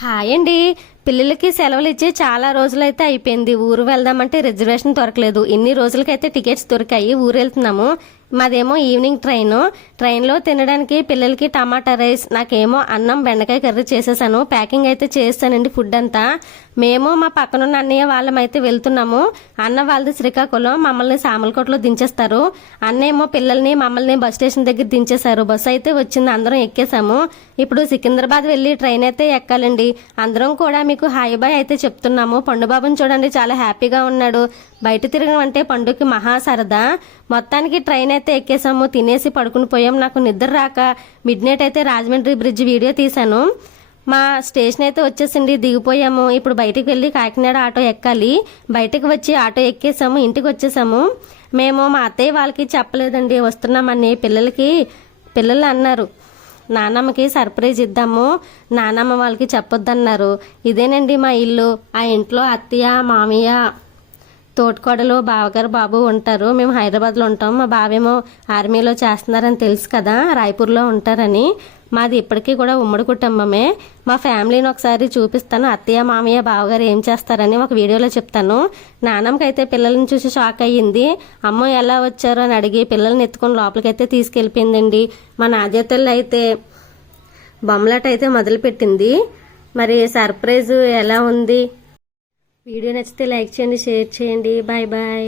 Hi అండి. పిల్లలకి సెలవులు ఇచ్చి చాలా రోజులైతే అయిపోయింది. ఊరు వెళ్దామంటే రిజర్వేషన్ దొరకలేదు. ఇన్ని రోజులకైతే టికెట్స్ దొరికాయి. ఊరు వెళ్తున్నాము. మాదేమో ఈవినింగ్ ట్రైన్లో తినడానికి పిల్లలకి టమాటా రైస్, నాకేమో అన్నం బెండకాయ కర్రీ చేసేసాను. ప్యాకింగ్ అయితే చేస్తానండి ఫుడ్ అంతా. మేము మా పక్కనున్న అన్నయ్య వాళ్ళమైతే వెళ్తున్నాము. అన్న వాళ్ళది శ్రీకాకుళం, మమ్మల్ని సామలకోటలో దించేస్తారు. అన్నేమో పిల్లల్ని మమ్మల్ని బస్ స్టేషన్ దగ్గర దించేశారు. బస్సు అయితే వచ్చింది, అందరం ఎక్కేసాము. ఇప్పుడు సికింద్రాబాద్ వెళ్ళి ట్రైన్ అయితే ఎక్కాలండి. అందరం కూడా మీకు హాయ్ బాయ్ అయితే చెప్తున్నాము. పండుబాబుని చూడండి, చాలా హ్యాపీగా ఉన్నాడు. బయట తిరగడం అంటే పండుకి మహా సరదా. మొత్తానికి ట్రైన్ అయితే ఎక్కేసాము, తినేసి పడుకుని పోయాం. నాకు నిద్ర రాక మిడ్ నైట్ అయితే రాజమండ్రి బ్రిడ్జ్ వీడియో తీశాను. మా స్టేషన్ అయితే వచ్చేసింది, దిగిపోయాము. ఇప్పుడు బయటికి వెళ్ళి కాకినాడ ఆటో ఎక్కాలి. బయటకు వచ్చి ఆటో ఎక్కేసాము, ఇంటికి వచ్చేసాము. మేము మా అత్తయ్య వాళ్ళకి చెప్పలేదండి వస్తున్నామని. పిల్లలు అన్నారు నానమ్మకి సర్ప్రైజ్ ఇద్దాము, నానమ్మ వాళ్ళకి చెప్పొద్దన్నారు. ఇదేనండి మా ఇల్లు. ఆ ఇంట్లో అత్తయ్య, మామయ్య, తోటికోడలు, బావగారు, బాబు ఉంటారు. మేము హైదరాబాద్లో ఉంటాం. మా బావేమో ఆర్మీలో చేస్తున్నారని తెలుసు కదా, రాయ్పూర్లో ఉంటారని. మాది ఇప్పటికీ కూడా ఉమ్మడి కుటుంబమే. మా ఫ్యామిలీని ఒకసారి చూపిస్తాను. అత్తయ్య, మామయ్య, బావగారు ఏం చేస్తారని ఒక వీడియోలో చెప్తాను. నాన్నమ్మకైతే పిల్లల్ని చూసి షాక్ అయ్యింది. అమ్మో ఎలా వచ్చారు అని అడిగి పిల్లల్ని ఎత్తుకొని లోపలికైతే తీసుకెళ్ళిపోయిందండి. మా నాజతల్లి అయితే బొమ్మలాట అయితే మొదలుపెట్టింది. మరి సర్ప్రైజ్ ఎలా ఉంది? వీడియో నచ్చితే లైక్ చేయండి, షేర్ చేయండి. Bye bye.